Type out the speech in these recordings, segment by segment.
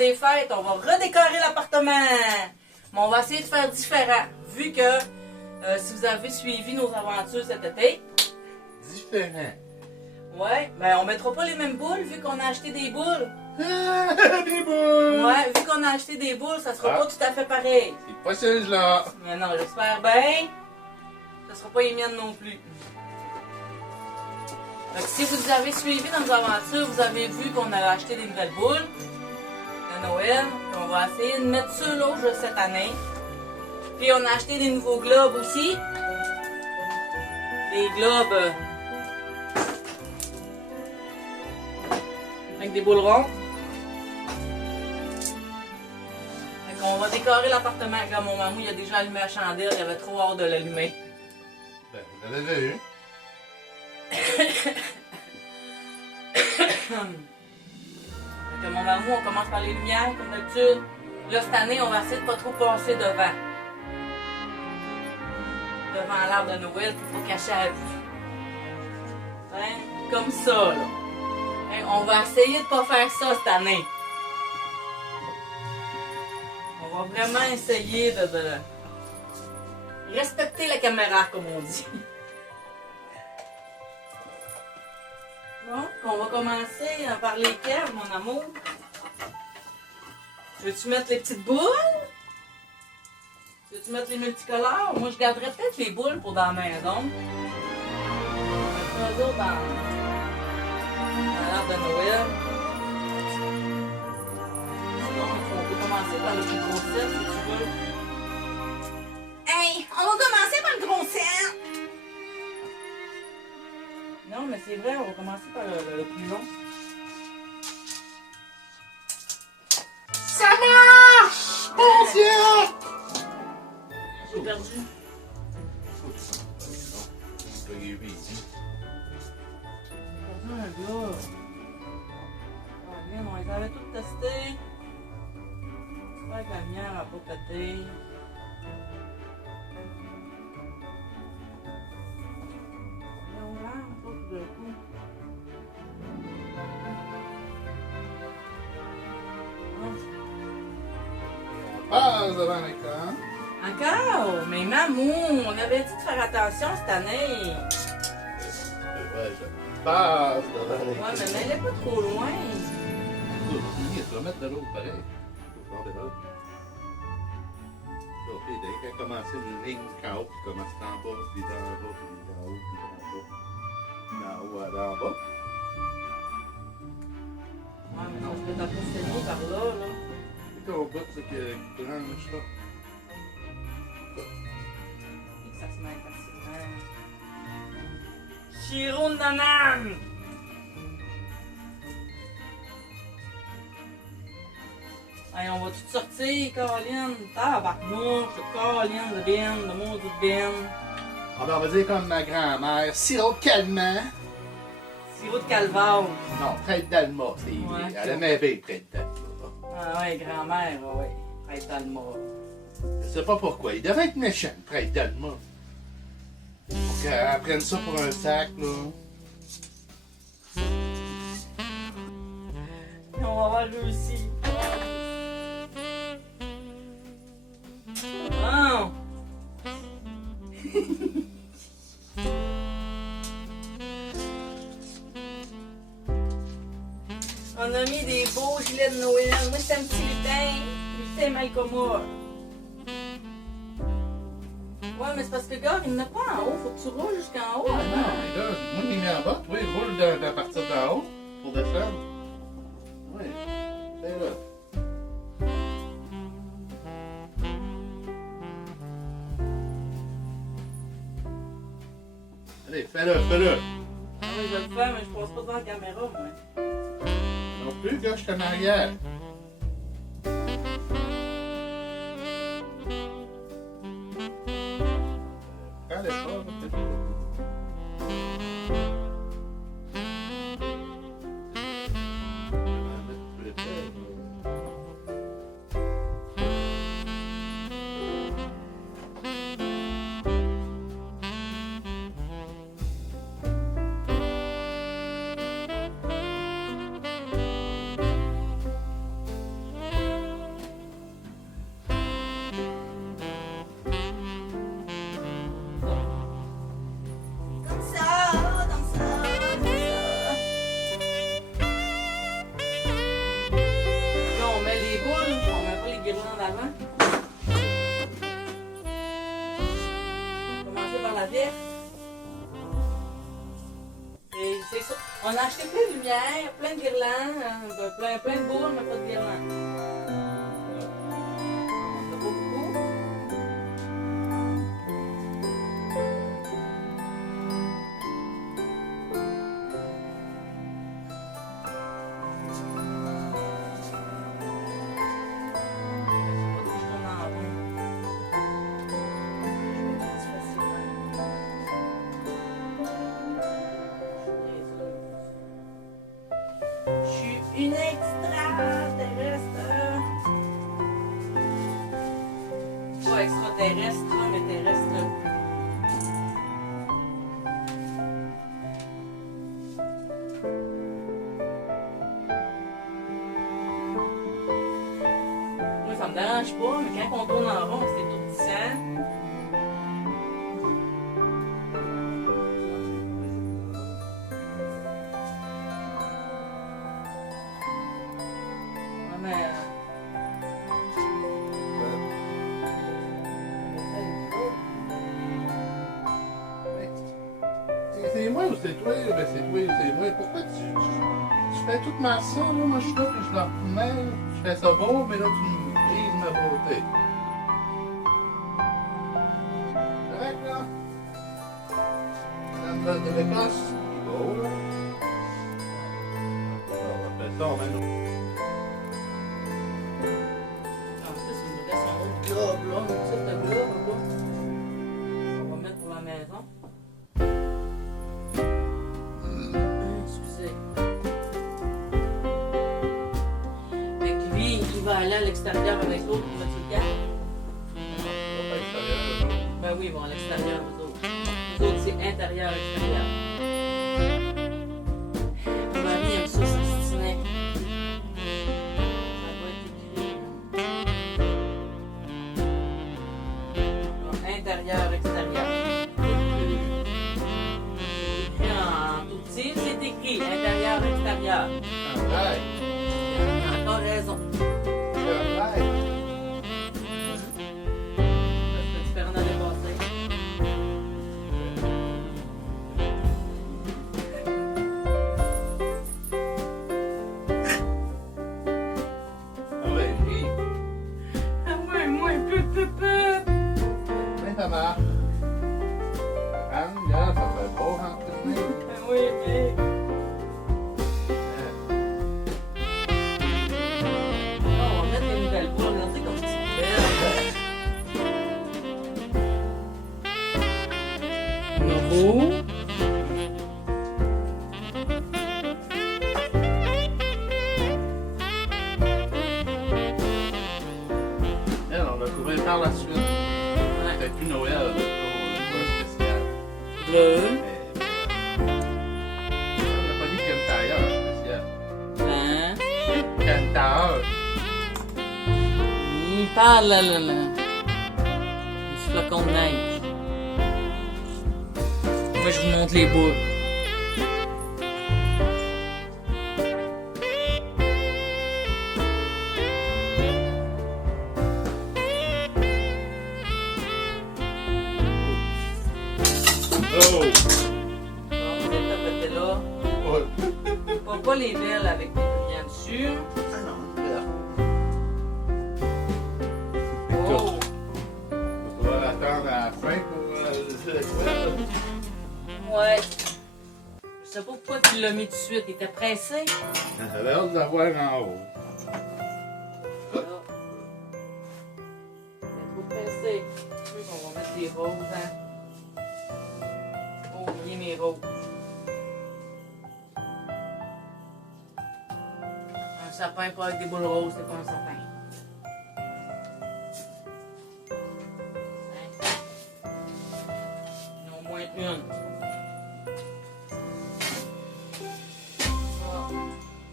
des fêtes, on va redécorer l'appartement. Mais on va essayer de faire différent. Vu que si vous avez suivi nos aventures cet été. Différent. Ouais, ben on mettra pas les mêmes boules vu qu'on a acheté des boules. Ah, des boules! Ouais, vu qu'on a acheté des boules, ça sera pas tout à fait pareil. C'est pas celle-là. Mais non, j'espère bien. Ça sera pas les miennes non plus. Donc, si vous avez suivi dans nos aventures, vous avez vu qu'on a acheté des nouvelles boules de Noël. Puis on va essayer de mettre ceux-là au jeu cette année. Puis on a acheté des nouveaux globes aussi. Des globes avec des boules rondes. Fait qu'on va décorer l'appartement. Comme mon mamou, il a déjà allumé la chandelle, il avait trop hâte de l'allumer. Ben, vous l'avez vu. Fait que mon mamou, on commence par les lumières, comme d'habitude. Là, cette année, on va essayer de pas trop passer devant. Devant l'arbre de Noël pour pas cacher la vue. Hein? Comme ça, là. Hein? On va essayer de pas faire ça cette année. On va vraiment essayer de respecter la caméra, comme on dit. Donc, on va commencer par lesquelles, mon amour? Veux-tu mettre les petites boules? Veux-tu mettre les multicolores? Moi, je garderais peut-être les boules pour dans la maison. On va dans l'arbre de Noël. Sinon, on peut commencer par le plus gros set, si tu veux. Hey! On va commencer par le gros set! Non, mais c'est vrai, on va commencer par le plus long. Ça marche! Bon Dieu! J'ai perdu. Soyez vite. J'ai perdu un gars. Ah, bien, on les avait tous testés. J'espère que la lumière n'a pas pété. On l'arme pas tout d'un coup. On passe devant l'écran. Encore? Mais mamou, on avait dit de faire attention cette année. Ouais, je passe devant l'écran. Ouais, mais elle est pas trop loin. Tu vas mettre de l'autre pareil. Tu vas faire de l'autre. Dès qu'elle a commencé une ligne chaos, puis commence en bas, puis dans en bas, puis en haut, puis en haut, en bas. Ouais, mais non, je peux t'impressionner par là, là. C'est ton bout, c'est que branche là. Et que ça se met facilement. Chiro de banane! Allez, on va tout sortir, Caroline. Tabarnouche, Caroline de Ben, de maudit Ben. Ah ben on va dire comme ma grand-mère, sirop calmant. Sirop de calvaire. Non, traite d'Alma. Ouais. Elle aimait bien traite d'Alma. Ah ouais, grand-mère, ouais. Prête d'Alma. Je sais pas pourquoi. Il devait être méchant, traite d'Alma. Pour qu'elle prenne ça pour un sac, là. Et on va avoir réussi. Bon. On a mis des beaux gilets de Noël. Moi, c'est un petit lutin. Lutin Malcoma. Ouais, mais c'est parce que, gars, il n'y en a pas en haut. Faut que tu roules jusqu'en haut. Non, Avant. mais là, moi, je l'ai mis en bas. Toi, il roule à partir d'en haut pour descendre. Oui, c'est là. Allez, fais-le, fais-le. Ah oui, je vais le faire, mais je passe pas devant la caméra, moi. Non plus, gars, je suis en arrière. Prends l'effort, peut-être. la verte. Et c'est ça. On a acheté plein de lumière, plein de guirlandes, plein de boules, mais pas de guirlandes. On n'a pas beaucoup. Une extraterrestre. Pas extraterrestre, mais terrestre. Moi, ça me dérange pas, mais quand on tourne en rond, c'est étourdissant. C'est moi ou c'est toi? Ben c'est toi ou c'est moi. Pourquoi tu fais toute ma ça, là? Moi je suis là, puis je la remets, je fais ça beau, mais là tu me brises ma beauté. Correct là? La nouvelle de l'Écosse, c'est beau là. On va faire ça, on met nous. En plus, il me reste un autre globe là, une petite globe là. On va mettre pour la maison. Excusez. Fait que lui, il va aller à l'extérieur avec l'autre pour mettre sur le camp. On va pas l'extérieur, là. Ben oui, ils vont à l'extérieur, eux autres. Eux autres, c'est intérieur-extérieur. Mon mari aime ça, ça se tient. Ça doit être écrit. Intérieur-extérieur. Écrit en tout petit, c'est écrit intérieur-extérieur. Alright. Encore raison. Alright. C'est différent d'aller passer. Ah ouais, oui. Ah ouais, moi, peu. Mais ça marche. Anne, regarde, ça fait beau rentrer de nez. Ah oui, bien. On va mettre des nouvelles boules, regardez comme c'est belle. Nouveau. Elle, on l'a trouvé par la suite. C'était plus Noël, là, pas spécial. Bleu. On n'a pas dit Kentailleur spécial. Blanc. Kentailleur. Il parle là. Les flocons de neige. Moi, je vous montre les boules. Oh! Bon, vous êtes tapés là. Ouais. Pas les belles avec des brillants dessus. Ah non, là. Oh! On va l'attendre à la fin pour le quiz. Ouais. Je sais pas pourquoi tu l'as mis tout de suite. Il était pressé. J'avais hâte de l'avoir en haut. Là. Il est trop pressé. Je sais qu'on va mettre des roses, hein. Oh, oubliez mes roses. Un sapin pas avec des boules roses, c'est pas un sapin. Hein? Il y en a au moins une. Ça,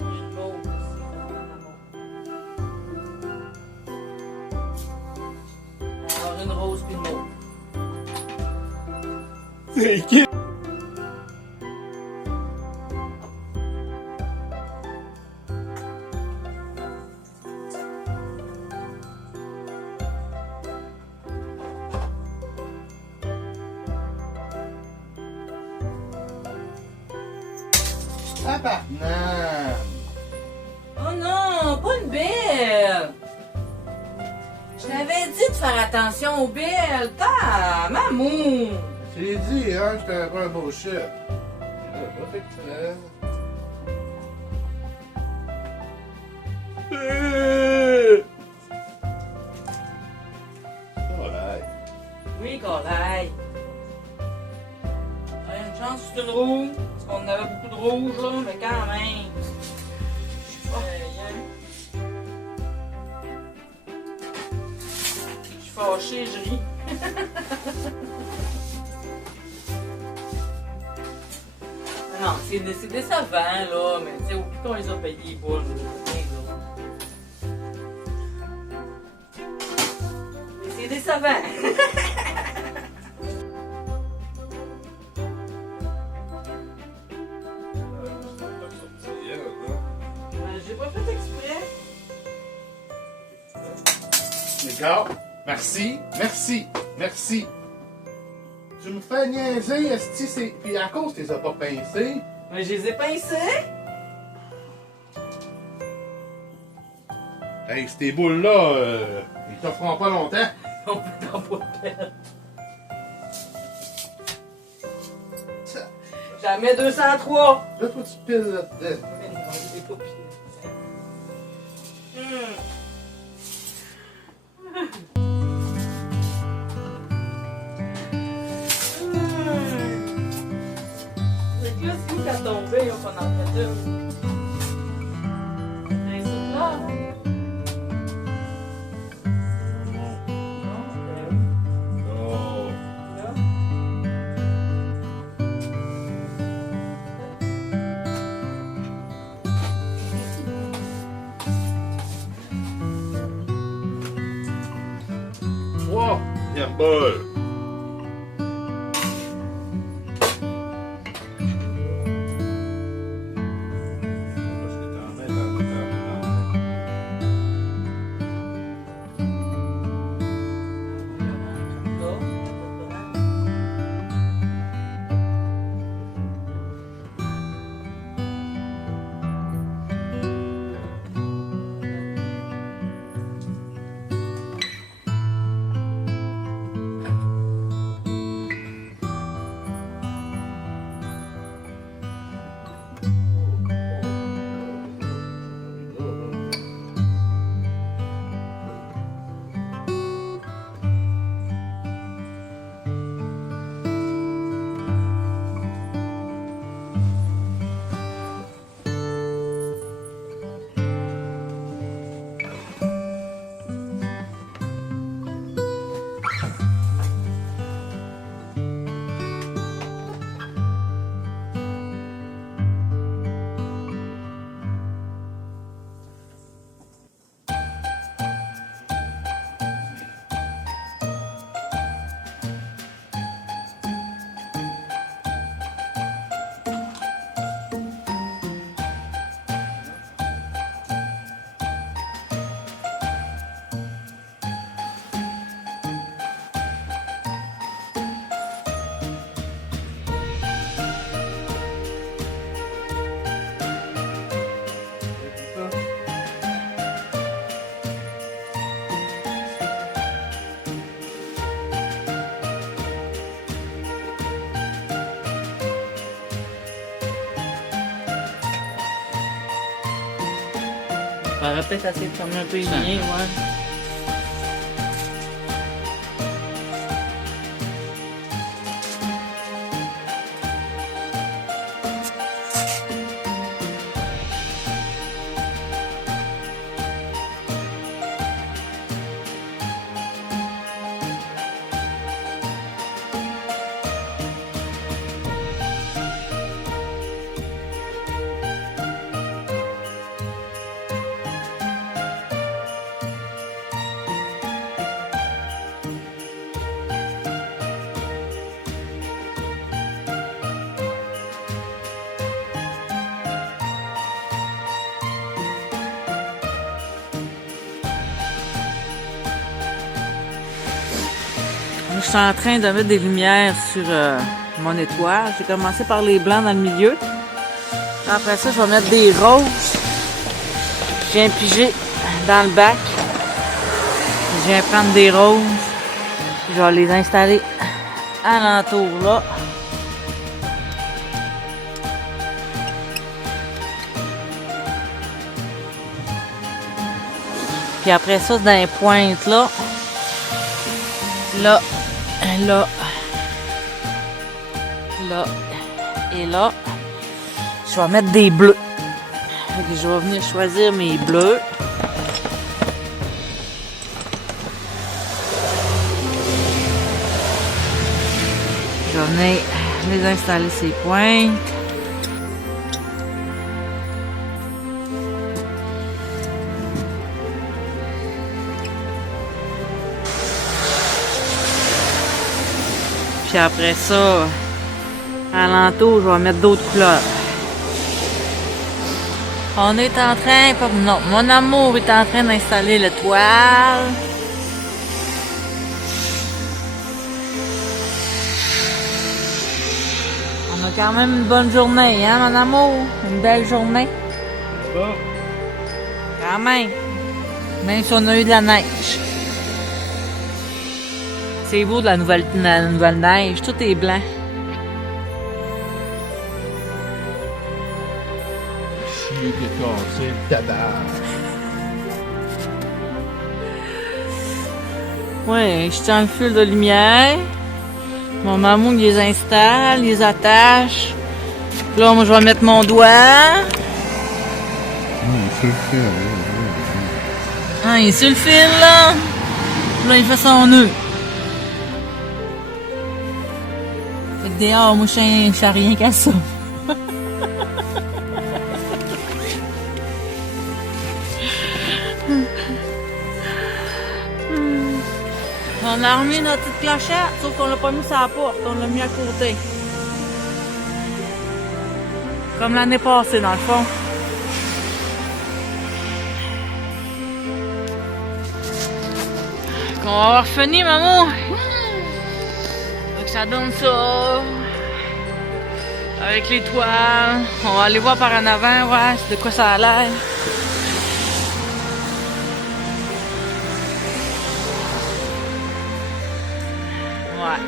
je trouve que c'est vraiment bon. Alors, une rose puis une mauve. C'est qui? Tabarnak! Oh non, pas une belle! Je t'avais dit de faire attention aux belles. Maman! J'ai dit, hein, j'étais un peu un bullshit. Pas fait exprès. Alright. Oui, Corlaille. Une chance, c'est une rouge. Parce qu'on avait beaucoup de rouge, là, mais quand même. Je suis fâchée, je ris. Non, c'est décevant, là, mais tu sais, au plus qu'on les a payés, les boules, mais c'est décevant. J'ai pas fait exprès. D'accord. Merci, merci, merci. Tu me fais niaiser, esti, c'est... Puis à cause tu les as pas pincés. Mais je les ai pincés. Hey, ces boules-là, ils te feront pas longtemps. On peut t'en pas de peine. J'en mets 203. Là, toi, tu piles là-dedans. Mais non, j'ai pas pire. C'est que si t'as tombé, on va en faire une. Un soupe là. Non, ben oui. Oh. Là. Troisième bol. On aurait peut-être assez de fermer un peu les liens, ouais. Je suis en train de mettre des lumières sur mon étoile. J'ai commencé par les blancs dans le milieu. Après ça, je vais mettre des roses. Je viens piger dans le bac. Je viens prendre des roses. Je vais les installer alentour là. Puis après ça, dans les pointes là. Là et là. Je vais mettre des bleus. Je vais venir choisir mes bleus. Je vais venir les installer ces pointes. Puis après ça, alentour, je vais mettre d'autres couleurs. On est en train, non, mon amour est en train d'installer le toile. On a quand même une bonne journée, hein, mon amour? Une belle journée. Bon. Quand même. Même si on a eu de la neige. C'est beau de la nouvelle neige, tout est blanc. Chier qui est cassé, le cadavre. Ouais, je tiens le fil de lumière. Mon maman les installe, les attache. Là, moi, je vais mettre mon doigt. C'est le fil. Ah, il est sur le fil, là. Là, il fait son nœud. Fait que dehors, moi, je sais rien qu'à ça. On a remis notre petite clochette, sauf qu'on l'a pas mis sur la porte, on l'a mis à côté. Comme l'année passée, dans le fond. Qu'on va avoir fini, maman. Fait que ça donne ça. Avec les toiles. On va aller voir par en avant, ouais, c'est de quoi ça a l'air. Ouais.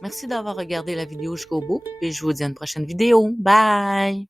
Merci d'avoir regardé la vidéo jusqu'au bout et je vous dis à une prochaine vidéo. Bye!